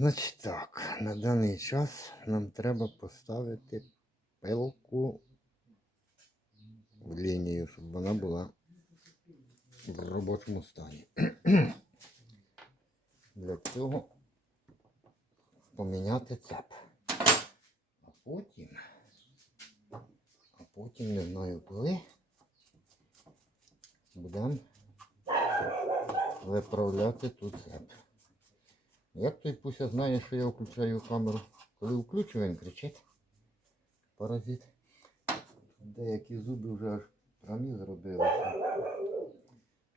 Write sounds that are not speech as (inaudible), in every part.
Значить так, на даний час нам треба поставити пилку в лінію, щоб вона була в робочому стані. (clears throat) Для цього поміняти цеп. А потім, а потім не знаю коли, будемо виправляти тут цеп. Як той Пуся знає, що я включаю камеру? Коли включу, він кричить. Паразит. Деякі зуби вже аж прямі зробилися.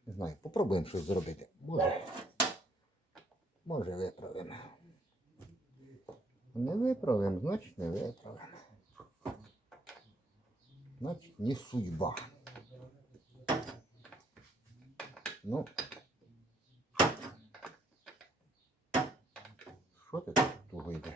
Не знаю, попробуємо щось зробити. Може. Може виправимо. Не виправимо, значить не виправимо. Значить не судьба. Ну. Що ти тут туго йдеш?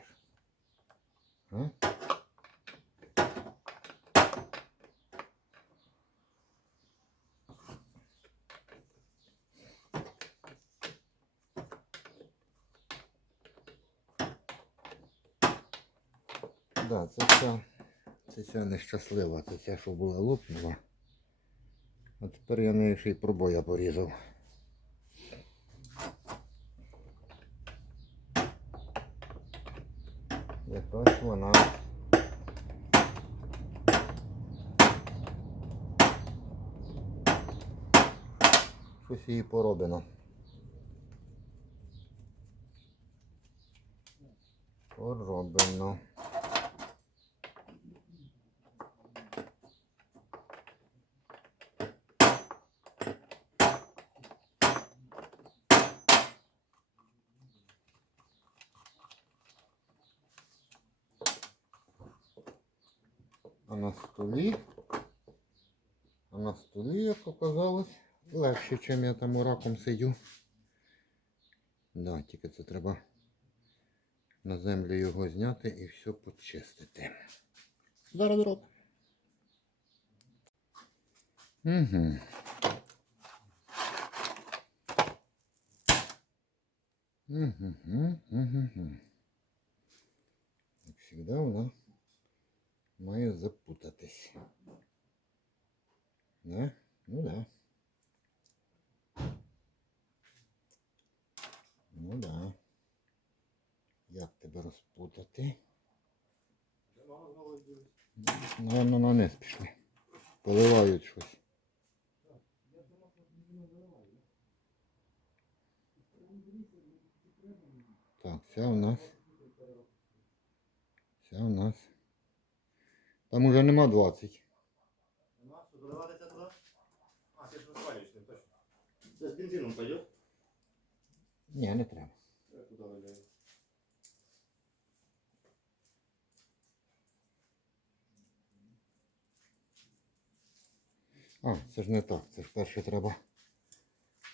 Да, це ця, це ця нещаслива, це ця, що була лопнула. А тепер я нею ще й пробоя порізав. Якась вона. Щось її пороблено. Пороблено. А на столі, а на столі, як оказалось, легше, чим я там раком сидю. Да, тільки це треба на землю його зняти і все почистити. Зараз дроб. Угу. Угу, угу. Як завжди, вона має запутатись. Да? Ну да. Ну да. Як тебе розпутати? Наверно, на низ пішли. Поливають щось. Так, це у нас. Це у нас. Там уже нема 20. Нема? Что, доливатися туди? А, ти ж розпалюєш ним, точно. Це з бензином пойдет? Ні, не треба. Я туди виляю. А, це ж не так. Це ж перше треба.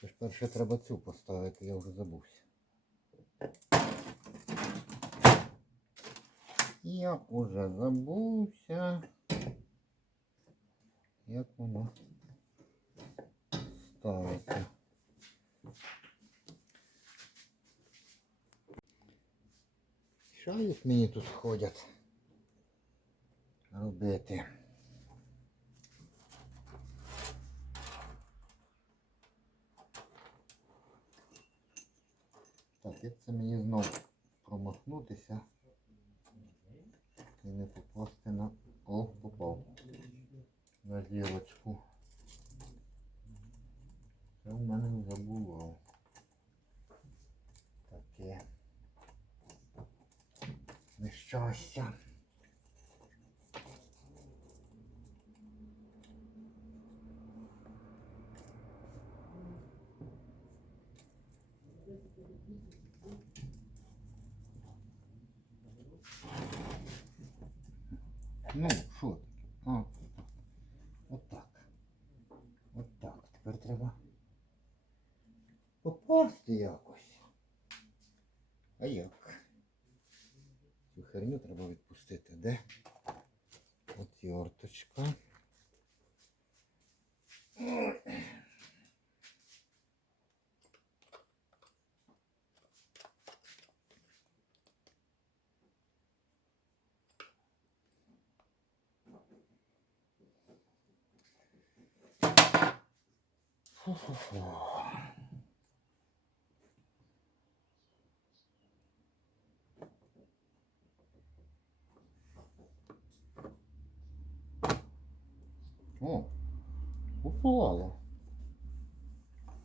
Це ж перше треба цю поставити, я вже забувся. Я уже забувся. Як воно ставиться. Що їх мені тут ходять робити? Так, як це мені знов промахнутися і не попасти на... О, попав. На дірочку. Це в мене вже було. Таке. Нещастя. Ну, що таке? А, От так. Тепер треба попасти якось. А як? Цю херню треба відпустити. Де? Отверточка. Фу-фу-фу. Упало.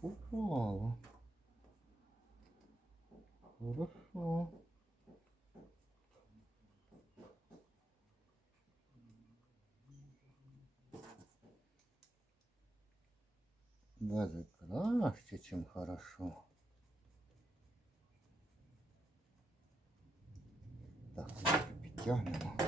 Упало. Хорошо. Даже краще, чем хорошо. Так, підтягнемо.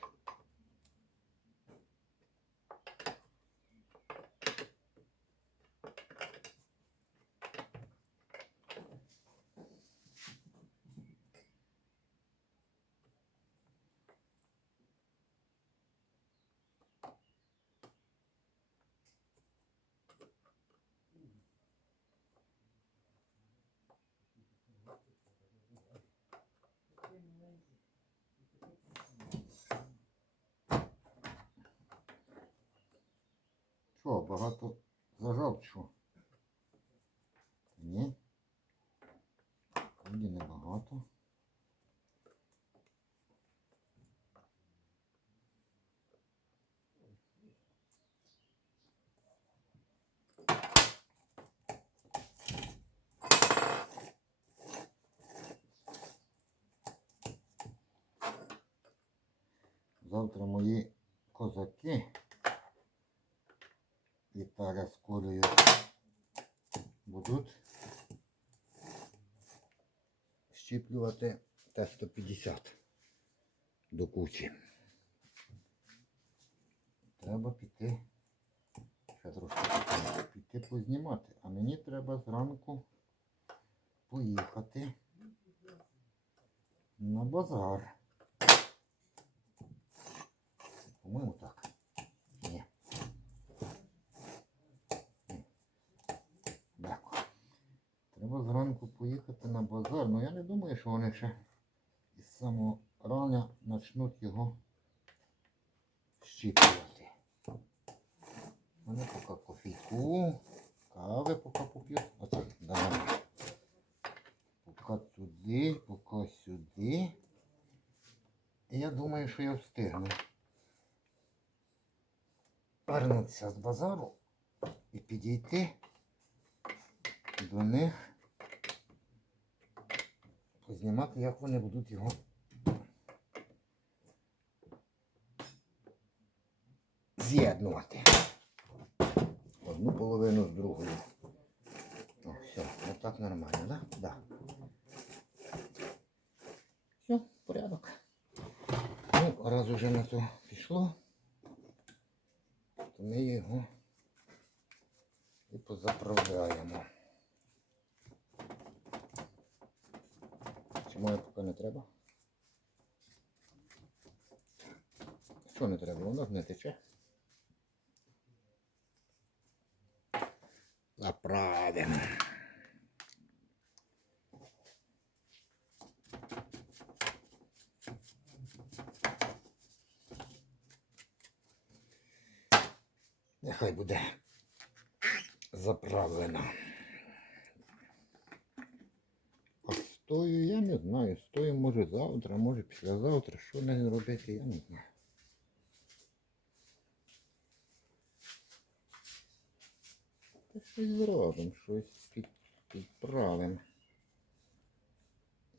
Що, багато зажав, чи що? Ні. Вроді небагато. Завтра мої козаки Віталя з Колею будуть щіплювати Т-150 до кучі. Треба піти, ще трошки піти познімати, а мені треба зранку поїхати на базар. По-моєму так. Ні. Дякую. Треба зранку поїхати на базар. Ну я не думаю, що вони ще із самого рання почнуть його щіплювати. Вони поки кофійку, кави поки поп'ю. Оце, давай. Поки туди, поки сюди. І я думаю, що я встигну. Вернутися з базару і підійти до них, познімати, як вони будуть його з'єднувати. Одну половину з другою. О, все, отак нормально, да? Да. Все, порядок. Ну, раз уже на то пішло, то ми його і позаправляємо. Чи моє поки не треба? Що не треба? Воно не тече. Заправимо. Нехай буде заправлено. А з тою я не знаю. З тою може завтра, може післязавтра. Що не робити, я не знаю. Та щось зробимо, щось під, підправимо.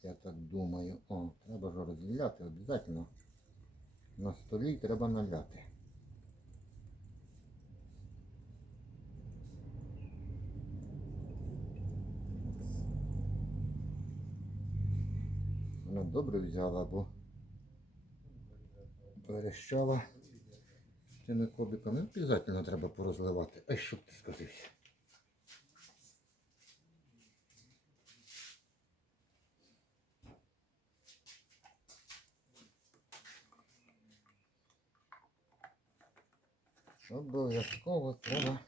Я так думаю. О, треба ж розділяти обов'язково. На столі треба наляти. Вона добре взяла, бо верещала з цими кубиками обов'язково треба порозливати. Ай, щоб ти сказився. Обов'язково треба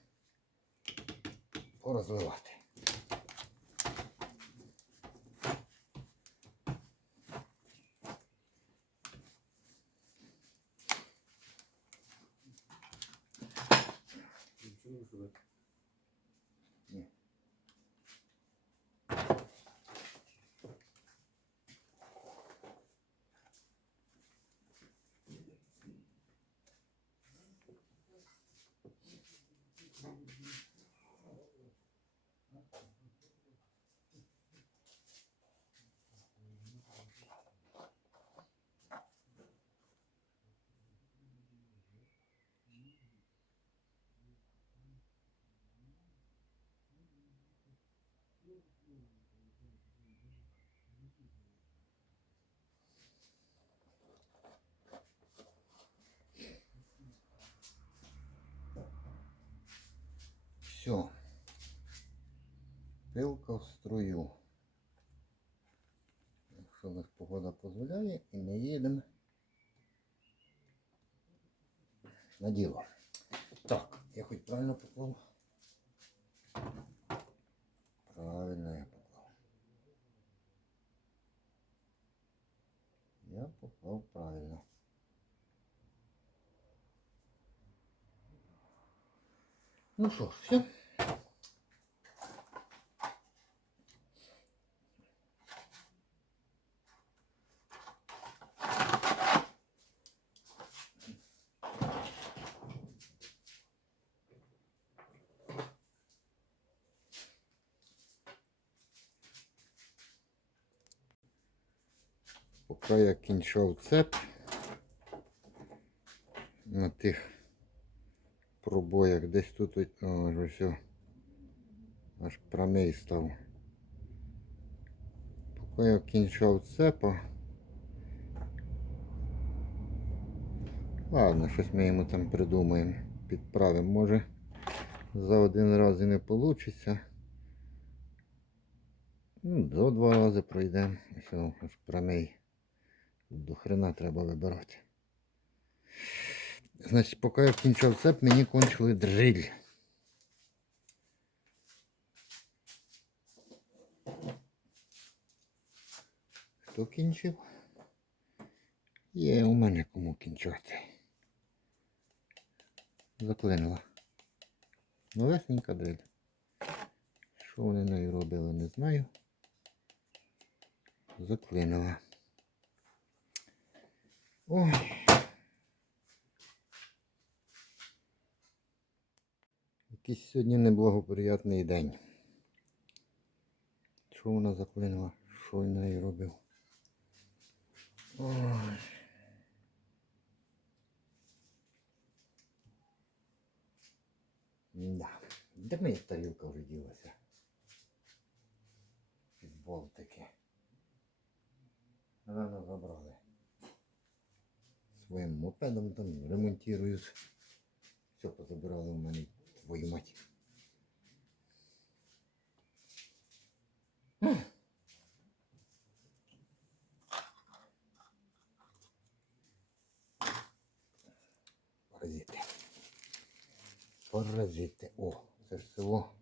порозливати. Нічого не сюди. Ні. Все. Пилка в струю. Якщо у нас погода дозволяє, і ми їдемо на діло. Так, я хоч правильно поклав? Правильно я поклав. Я поклав правильно. Ну що, все. Поки я кінчав цеп на тих пробоях, десь тут ось- аж промей став. Поки я кінчав цепа. Ладно, щось ми йому там придумаємо, підправимо. Може за один раз і не вийде. Ну, до два рази пройдемо. Все, аж промей. До хрена треба вибирати. Значить, поки я кінчав цеп, мені кончили дриль. Хто кінчив? Є у мене кому кінчати. Заклинила. Новесенька дриль. Що вони нею робили, не знаю. Заклинила. Ой. Якийсь сьогодні неблагоприятний день. Що вона заклинила? Що я нею робив? Ой. Да. Де моя тарілка вже ділася? Від болтики. Рано забрали. Своїм мопедом там ремонтують. Все позабирали в мене твою мать. Паразити. Паразити. О, це ж село.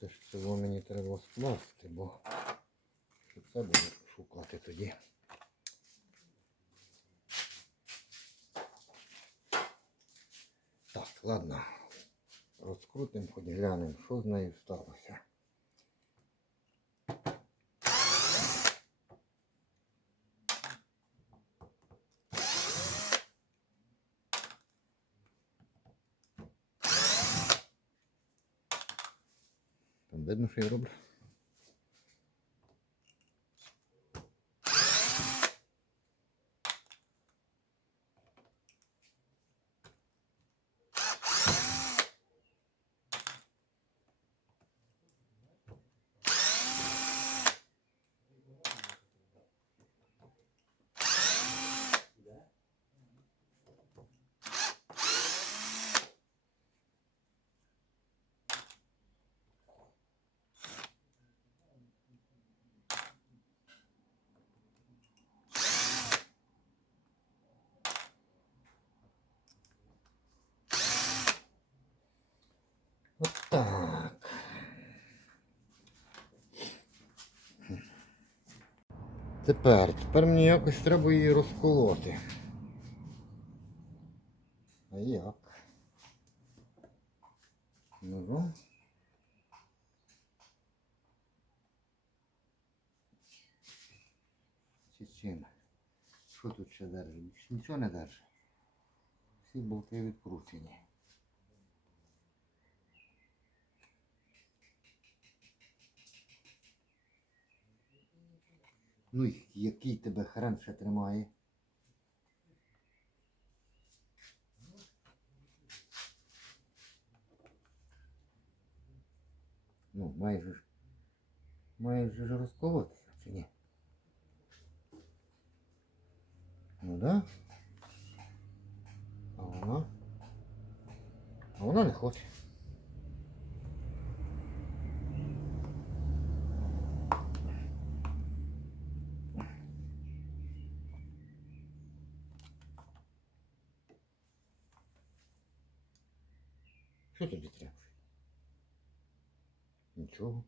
Це ж село мені треба скласти, бо що це буду шукати тоді. Так, ладно. Розкрутимо, хоч глянемо, що з нею сталося. Там видно, що я роблю. Тепер, тепер мені якось треба її розколоти. А як? Ну. Чи чим? Що тут ще держить? Нічого не держить. Всі болти відкручені. Ну і який тебе хрен ще тримає? Ну, майже ж. Майже ж розколотися, чи ні? Ну да. А вона? А вона не хоче. Що тобі треба? Нічого.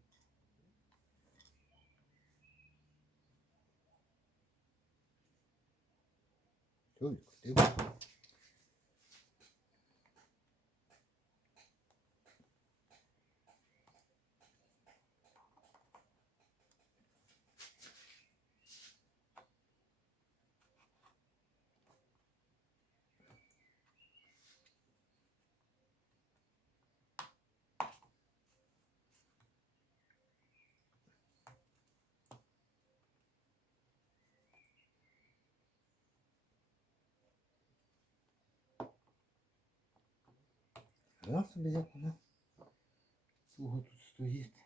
Все, відкрутив. Раз собі як вона туго тут стоїть.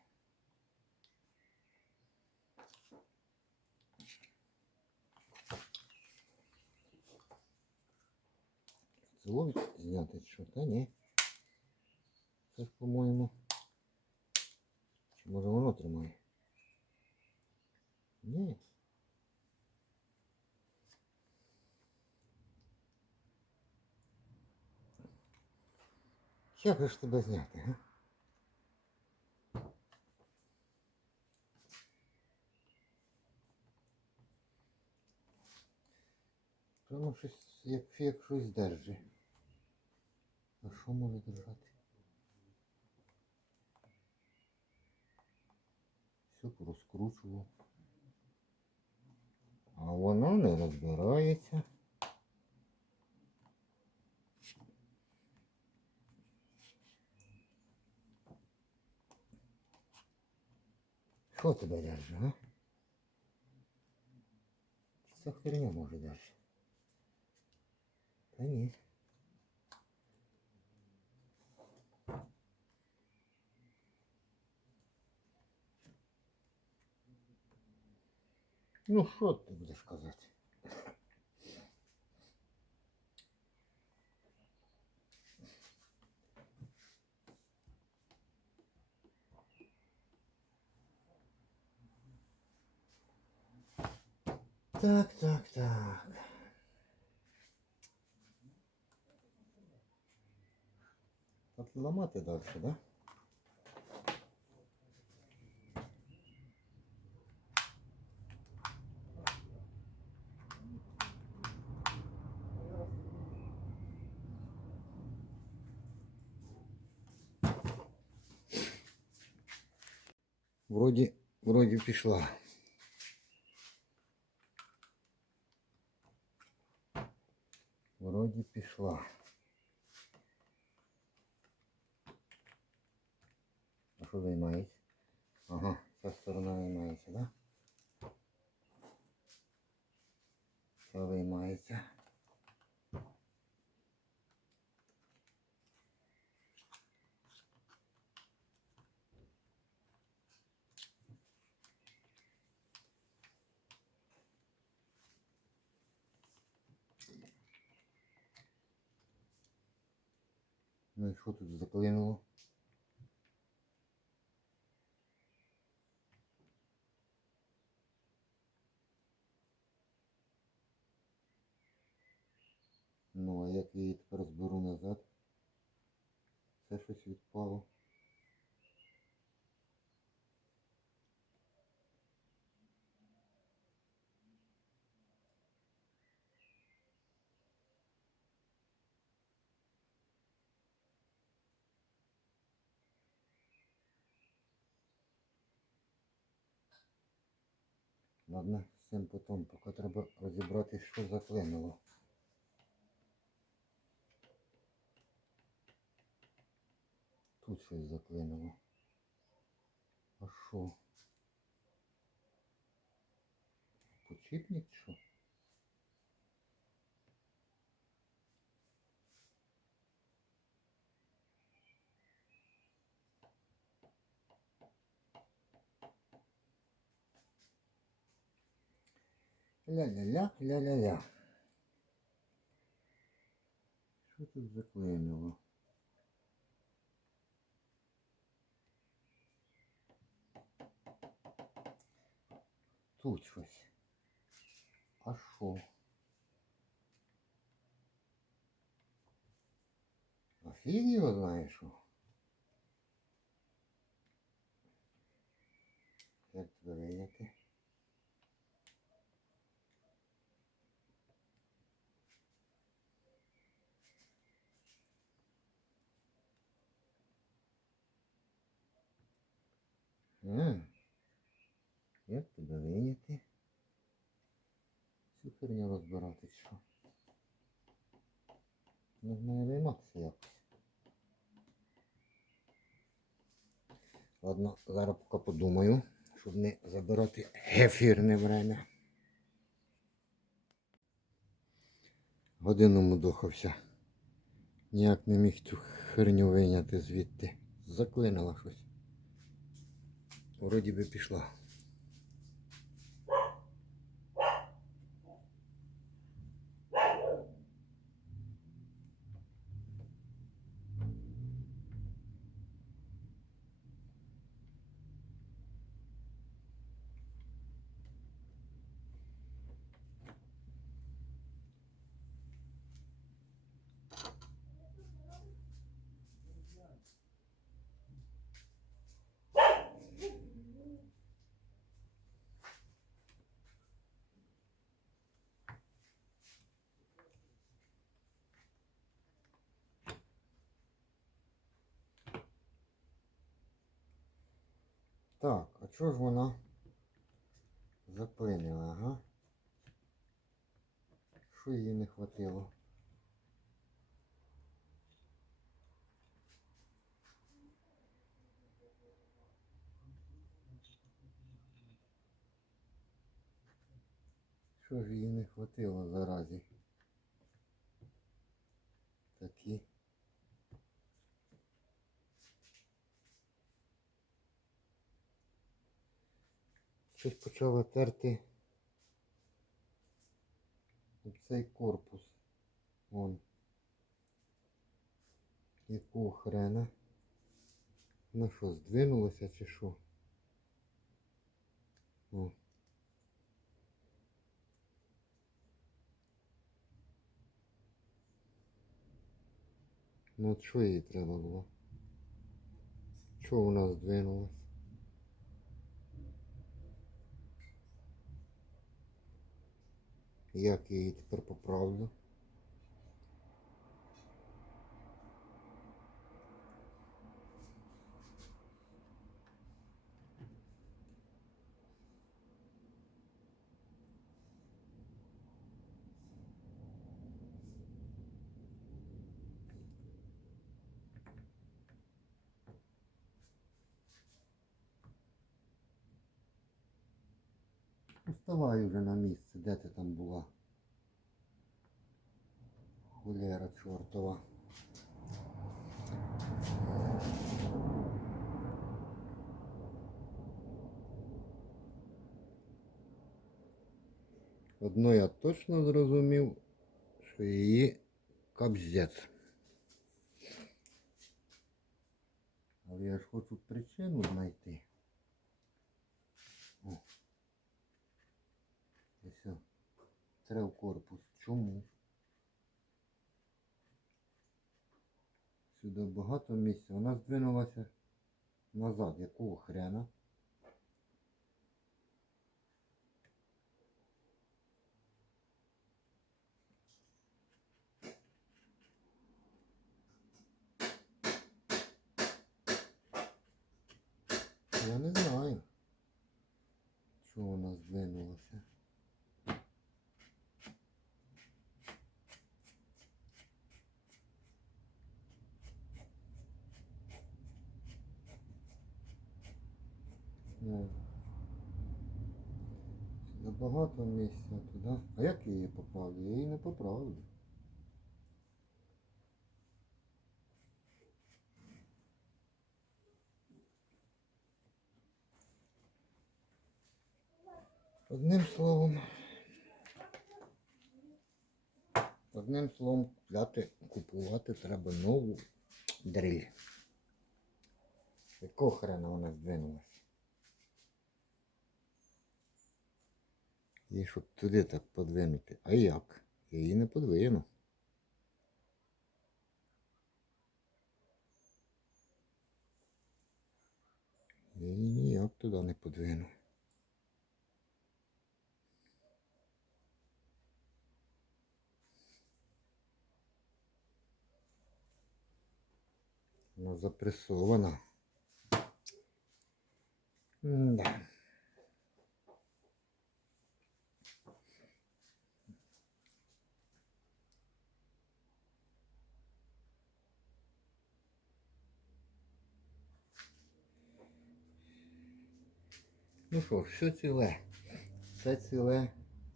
Зловить зняти що? Та ні. Це ж, по-моєму. Чи може воно тримає? Ні. Як же ж тебе зняти, га? Прямо щось, як, як щось держи. А що може держати? Все порозкручував. А воно не розбирається. Що тебе держи, а? Ця херня може держи? Та ні. Ну, що ти будеш казати? Так, так, так. Так ламати далі, да? Вроді, вроді пішла. Вроді пішла. А що займається? Ага, ця сторона виймається, да? Що виймається. Ну і що тут заклинуло? Ну, а як я її тепер зберу назад? Це щось відпало. Ладно, всем потом поки треба розібрати, що заклинило. Тут щось заклинило. А що? Почіпник чи що? Ля-ля-ля, ля-ля-ля. Що тут заклинило? Тут щось. А що? А фіг його знає що. Як тебе вийняти? Цю херню розбирати що? Не знаю якось. Ладно, зараз поки подумаю, щоб не забирати ефірне время. Годину мудохався. Ніяк не міг цю херню вийняти звідти. Заклинило щось. Вроді би пішла. Так, а чого ж вона заплинила, ага? Що їй не хватило? Що ж їй не хватило заразі? Щось почало терти цей корпус. Вон. Якого хрена? Ну що, здвинулося чи що? О. Ну от що їй треба було? Чого вона здвинулась? Як я її тепер поправлю? Вставай вже на місце, де ти там була? Холера чортова. Одно я точно зрозумів, що її кабзець. Але я ж хочу причину знайти. О. Ось. о. Трев корпус. Чому? Сюди багато місця. Вона здвинулася назад. Якого хрена? Я не знаю. Чого вона вона здвинулася. Ну, Забагато місця туди. А як я її поправлю? Я її не поправлю. Одним словом. Одним словом, взяти, купувати треба нову дриль. Якого хрена вона здвинулась? І щоб туди так подвинути. А як? Я її не подвину. Я її ніяк туди не подвину. Вона запресована. Да. Ну що ж, все ціле. Все ціле,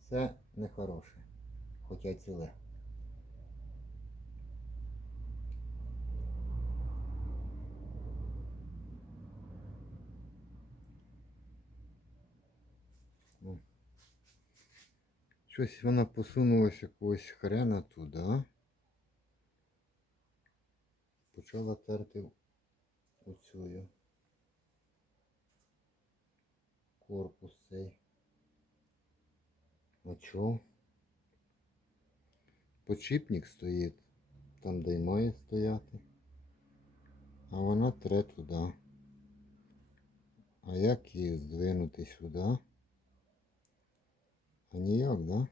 це нехороше. Хоча ціле. Щось вона посунулася якогось хрена туди. Почала терти оцю корпус цей. А чо? Почіпник стоїть там, де й має стояти. А вона тре туди. А як її здвинути сюди? А ніяк, да?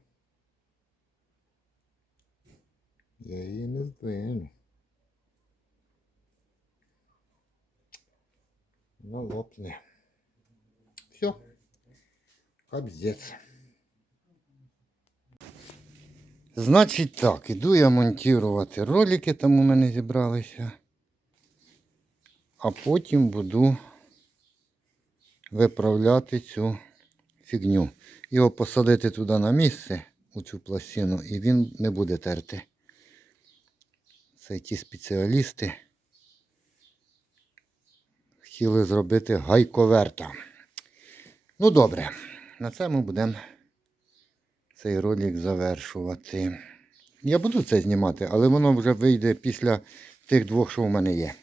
Я її не здвину. Ну, лопне. Все. Кобзець. Значить так, іду я монтувати ролики, там у мене зібралися. А потім буду виправляти цю фігню. Його посадити туди на місце, у цю пластину, і він не буде терти. Це ті спеціалісти хотіли зробити гайковерта. Ну добре, на це ми будемо цей ролик завершувати. Я буду це знімати, але воно вже вийде після тих двох, що в мене є.